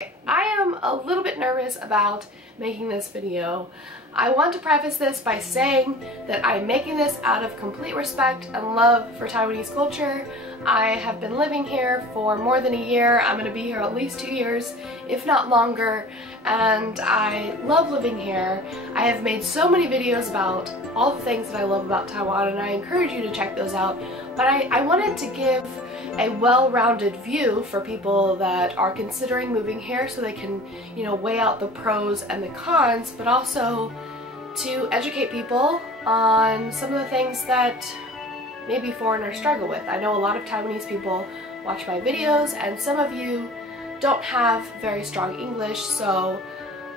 I am a little bit nervous about making this video. I want to preface this by saying that I'm making this out of complete respect and love for Taiwanese culture. I have been living here for more than a year. I'm going to be here at least 2 years, if not longer, and I love living here. I have made so many videos about all the things that I love about Taiwan, and I encourage you to check those out. But I wanted to give a well-rounded view for people that are considering moving here so they can, you know, weigh out the pros and the cons, but also to educate people on some of the things that maybe foreigners struggle with. I know a lot of Taiwanese people watch my videos, and some of you don't have very strong English, so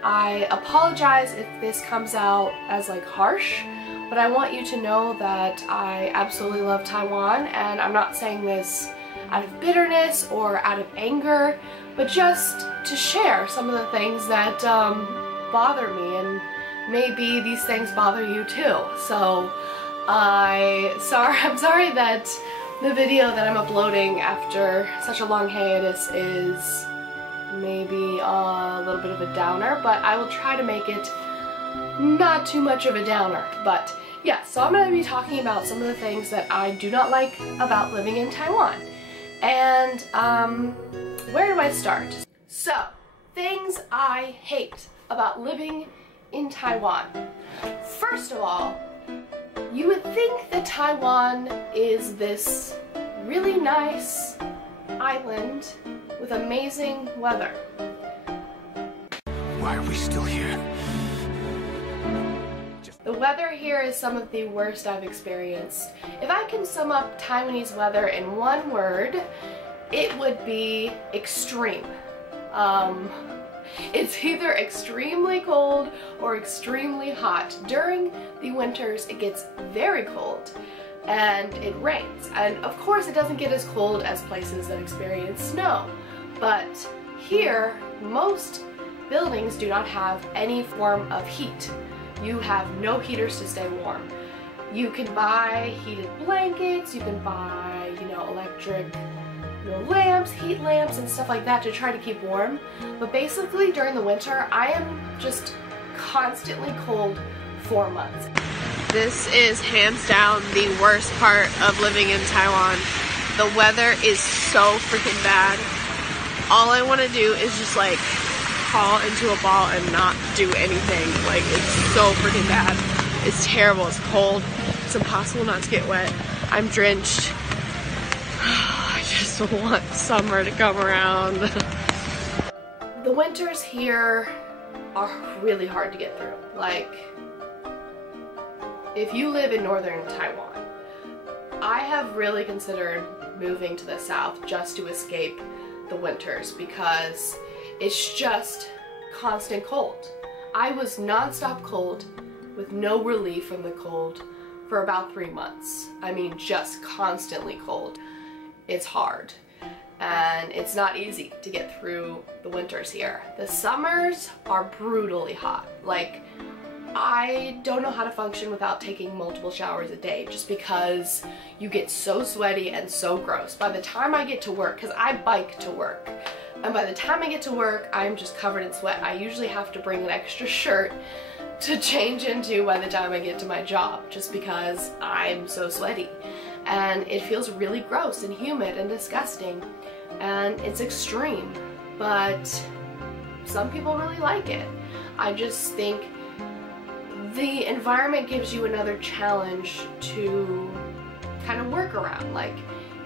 I apologize if this comes out as like harsh, but I want you to know that I absolutely love Taiwan, and I'm not saying this out of bitterness or out of anger, but just to share some of the things that bother me, and maybe these things bother you too. So I'm sorry that the video that I'm uploading after such a long hiatus is maybe a little bit of a downer, but I will try to make it not too much of a downer. But yeah, so I'm going to be talking about some of the things that I do not like about living in Taiwan. And where do I start? So, things I hate about living in Taiwan. First of all, you would think that Taiwan is this really nice island with amazing weather. Why are we still here? The weather here is some of the worst I've experienced. If I can sum up Taiwanese weather in one word, it would be extreme. It's either extremely cold or extremely hot. During the winters, it gets very cold and it rains. And of course, it doesn't get as cold as places that experience snow. But here, most buildings do not have any form of heat. You have no heaters to stay warm. You can buy heated blankets, you can buy, you know, electric lamps, heat lamps, and stuff like that to try to keep warm. But basically during the winter, I am just constantly cold 4 months. This is hands down the worst part of living in Taiwan. The weather is so freaking bad. All I want to do is just like crawl into a ball and not do anything. Like, it's so freaking bad. It's terrible. It's cold. It's impossible not to get wet. I'm drenched. I just want summer to come around. The winters here are really hard to get through. Like, if you live in northern Taiwan, I have really considered moving to the south just to escape the winters because it's just constant cold. I was non-stop cold with no relief from the cold for about 3 months. I mean, just constantly cold. It's hard, and it's not easy to get through the winters here. The summers are brutally hot. Like, I don't know how to function without taking multiple showers a day just because you get so sweaty and so gross. By the time I get to work, because I bike to work, and by the time I get to work, I'm just covered in sweat. I usually have to bring an extra shirt to change into by the time I get to my job, just because I'm so sweaty. And it feels really gross and humid and disgusting, and it's extreme, but some people really like it. I just think the environment gives you another challenge to kind of work around. Like,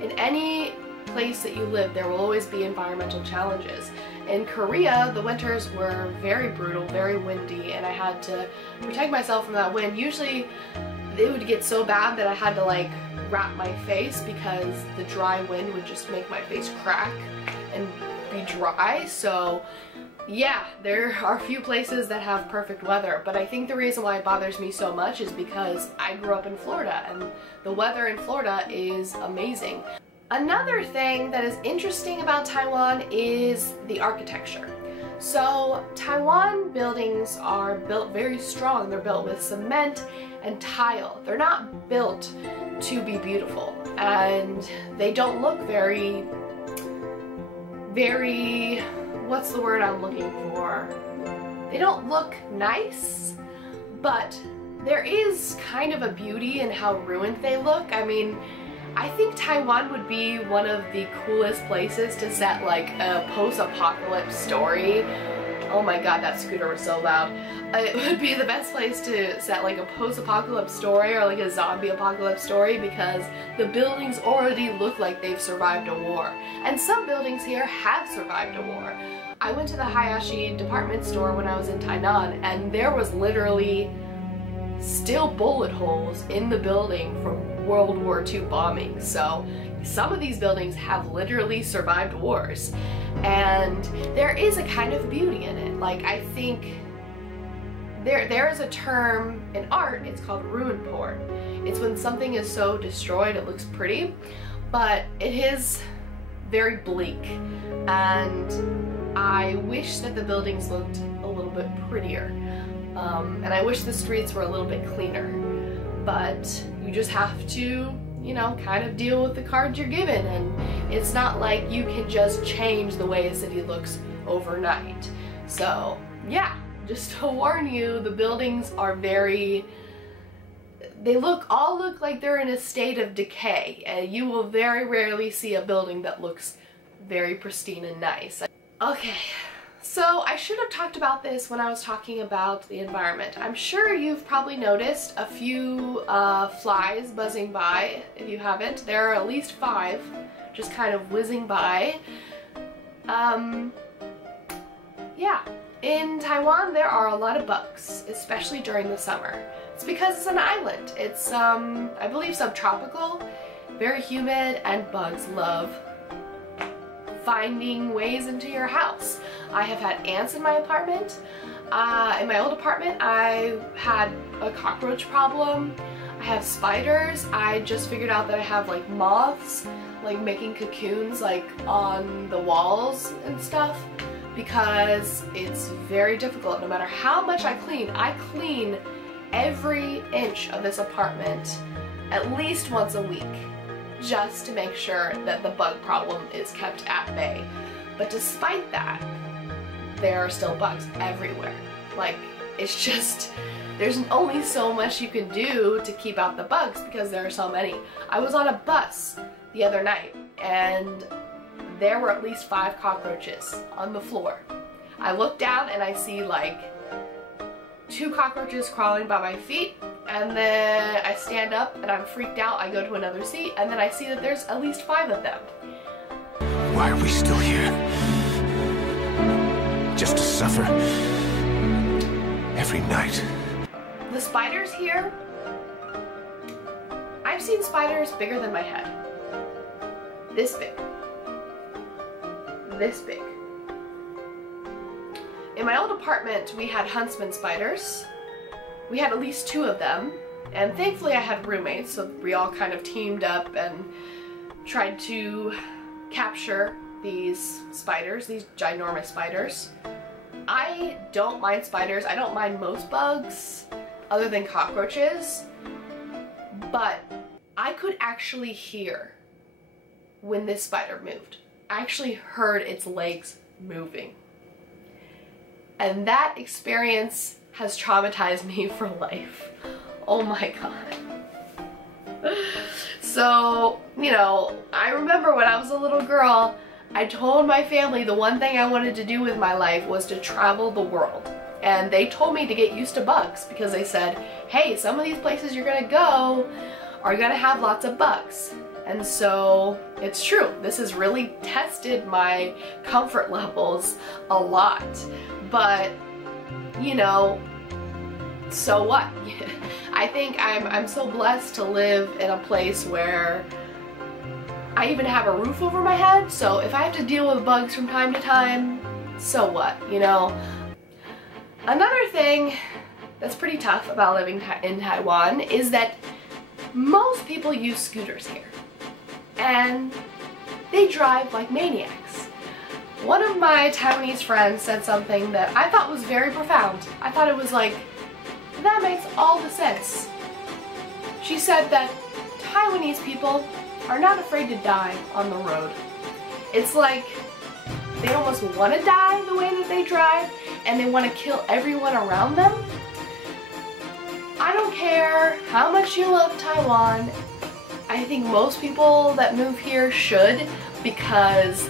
in any place that you live, there will always be environmental challenges. In Korea, the winters were very brutal, very windy, and I had to protect myself from that wind. Usually it would get so bad that I had to like wrap my face because the dry wind would just make my face crack and be dry. So yeah, there are a few places that have perfect weather, but I think the reason why it bothers me so much is because I grew up in Florida, and the weather in Florida is amazing. Another thing that is interesting about Taiwan is the architecture. So Taiwan buildings are built very strong. They're built with cement and tile. They're not built to be beautiful, and they don't look very what's the word I'm looking for? They don't look nice, but there is kind of a beauty in how ruined they look. I mean, I think Taiwan would be one of the coolest places to set like a post-apocalypse story. Oh my god, that scooter was so loud. It would be the best place to set like a post-apocalypse story or like a zombie apocalypse story because the buildings already look like they've survived a war. And some buildings here have survived a war. I went to the Hayashi department store when I was in Tainan and there was literally still bullet holes in the building from World War II bombing. So some of these buildings have literally survived wars. And there is a kind of beauty in it. Like, I think there is a term in art, it's called ruin porn. It's when something is so destroyed it looks pretty, but it is very bleak. And I wish that the buildings looked a little bit prettier. And I wish the streets were a little bit cleaner. But you just have to, you know, kind of deal with the cards you're given, and it's not like you can just change the way a city looks overnight. So yeah, just to warn you, the buildings are very, they all look like they're in a state of decay, and you will very rarely see a building that looks very pristine and nice. Okay. So I should have talked about this when I was talking about the environment. I'm sure you've probably noticed a few flies buzzing by. If you haven't, there are at least 5 just kind of whizzing by. Yeah, in Taiwan there are a lot of bugs, especially during the summer. It's because it's an island. It's, I believe, subtropical, very humid, and bugs love finding ways into your house. I have had ants in my apartment. In my old apartment, I had a cockroach problem. I have spiders. I just figured out that I have like moths, like making cocoons like on the walls and stuff, because it's very difficult. No matter how much I clean every inch of this apartment at least once a week, just to make sure that the bug problem is kept at bay. But despite that, there are still bugs everywhere. Like, it's just, there's only so much you can do to keep out the bugs because there are so many. I was on a bus the other night and there were at least 5 cockroaches on the floor. I look down and I see like 2 cockroaches crawling by my feet, and then I stand up and I'm freaked out. I go to another seat and then I see that there's at least 5 of them. Why are we still here? Just to suffer every night. The spiders here, I've seen spiders bigger than my head. This big. This big. In my old apartment, we had huntsman spiders. We had at least 2 of them, and thankfully I had roommates, so we all kind of teamed up and tried to capture these spiders, these ginormous spiders. I don't mind spiders. I don't mind most bugs, other than cockroaches, but I could actually hear when this spider moved. I actually heard its legs moving. And that experience has traumatized me for life. Oh my god. So, you know, I remember when I was a little girl, I told my family the one thing I wanted to do with my life was to travel the world. And they told me to get used to bugs because they said, hey, some of these places you're gonna go are gonna have lots of bugs. And so it's true. This has really tested my comfort levels a lot. But, you know, so what? I think I'm so blessed to live in a place where I even have a roof over my head, so if I have to deal with bugs from time to time, so what, you know? Another thing that's pretty tough about living in Taiwan is that most people use scooters here, and they drive like maniacs. One of my Taiwanese friends said something that I thought was very profound. I thought it was like, that makes all the sense. She said that Taiwanese people are not afraid to die on the road. It's like they almost want to die the way that they drive, and they want to kill everyone around them. I don't care how much you love Taiwan. I think most people that move here should, because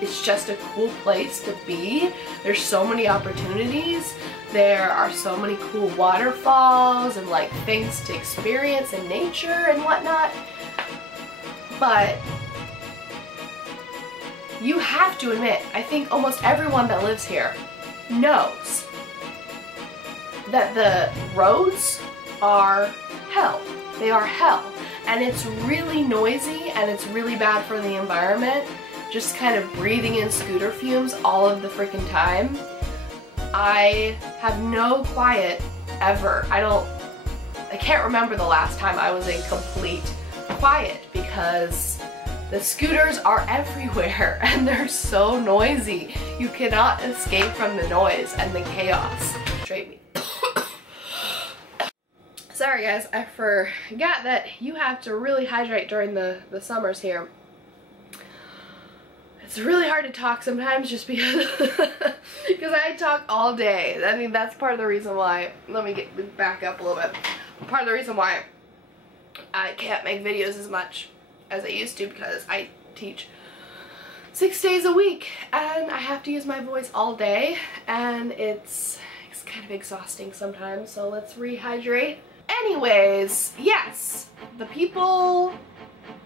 it's just a cool place to be. There's so many opportunities. There are so many cool waterfalls and like things to experience in nature and whatnot. But you have to admit, I think almost everyone that lives here knows that the roads are hell. They are hell. And it's really noisy and it's really bad for the environment. Just kind of breathing in scooter fumes all of the freaking time. I have no quiet ever. I can't remember the last time I was in complete quiet because the scooters are everywhere and they're so noisy. You cannot escape from the noise and the chaos. Straight me. Sorry guys, I forgot that you have to really hydrate during the summers here. It's really hard to talk sometimes just because because I talk all day. I mean, that's part of the reason why, let me back up a little bit. Part of the reason why I can't make videos as much as I used to, because I teach 6 days a week and I have to use my voice all day, and it's kind of exhausting sometimes, so let's rehydrate. Anyways, yes, the people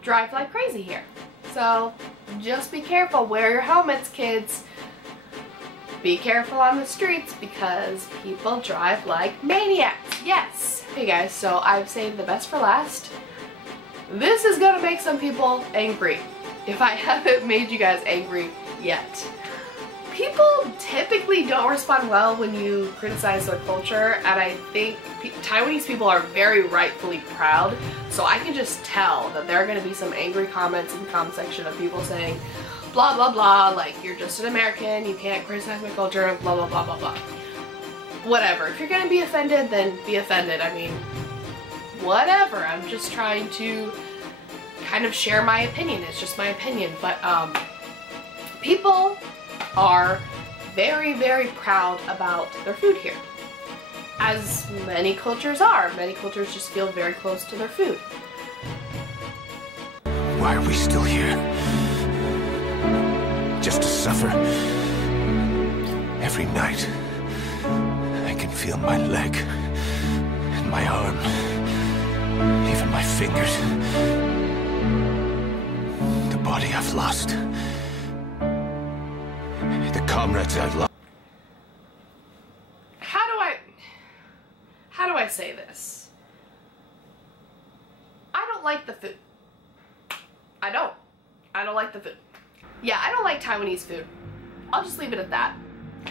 drive like crazy here. So just be careful, wear your helmets, kids. Be careful on the streets because people drive like maniacs. Yes. Hey guys, so I've saved the best for last. This is gonna make some people angry if I haven't made you guys angry yet. People typically don't respond well when you criticize their culture, and I think Taiwanese people are very rightfully proud, so I can just tell that there are going to be some angry comments in the comment section of people saying blah blah blah, like you're just an American, you can't criticize my culture, blah blah blah blah blah. Whatever, if you're going to be offended, then be offended. I mean, whatever, I'm just trying to kind of share my opinion, it's just my opinion, but people are very, very proud about their food here. As many cultures are. Many cultures just feel very close to their food. Why are we still here? Just to suffer? Every night, I can feel my leg, and my arm, even my fingers. The body I've lost. The comrades I've lost. How do I say this? I don't like the food. I don't like the food. Yeah, I don't like Taiwanese food. I'll just leave it at that.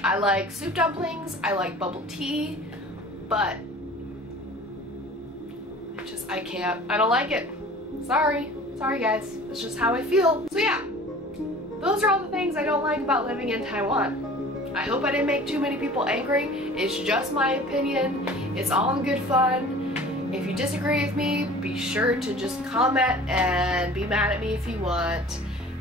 I like soup dumplings, I like bubble tea, but I don't like it. Sorry guys, it's just how I feel. So yeah. Those are all the things I don't like about living in Taiwan. I hope I didn't make too many people angry. It's just my opinion. It's all in good fun. If you disagree with me, be sure to just comment and be mad at me if you want.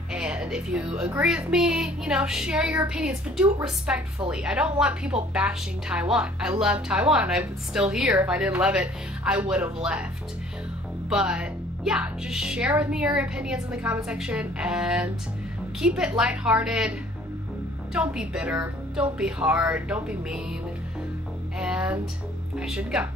And if you agree with me, you know, share your opinions, but do it respectfully. I don't want people bashing Taiwan. I love Taiwan. I'm still here. If I didn't love it, I would have left. But yeah, just share with me your opinions in the comment section and keep it lighthearted. Don't be bitter. Don't be hard. Don't be mean. And I should go.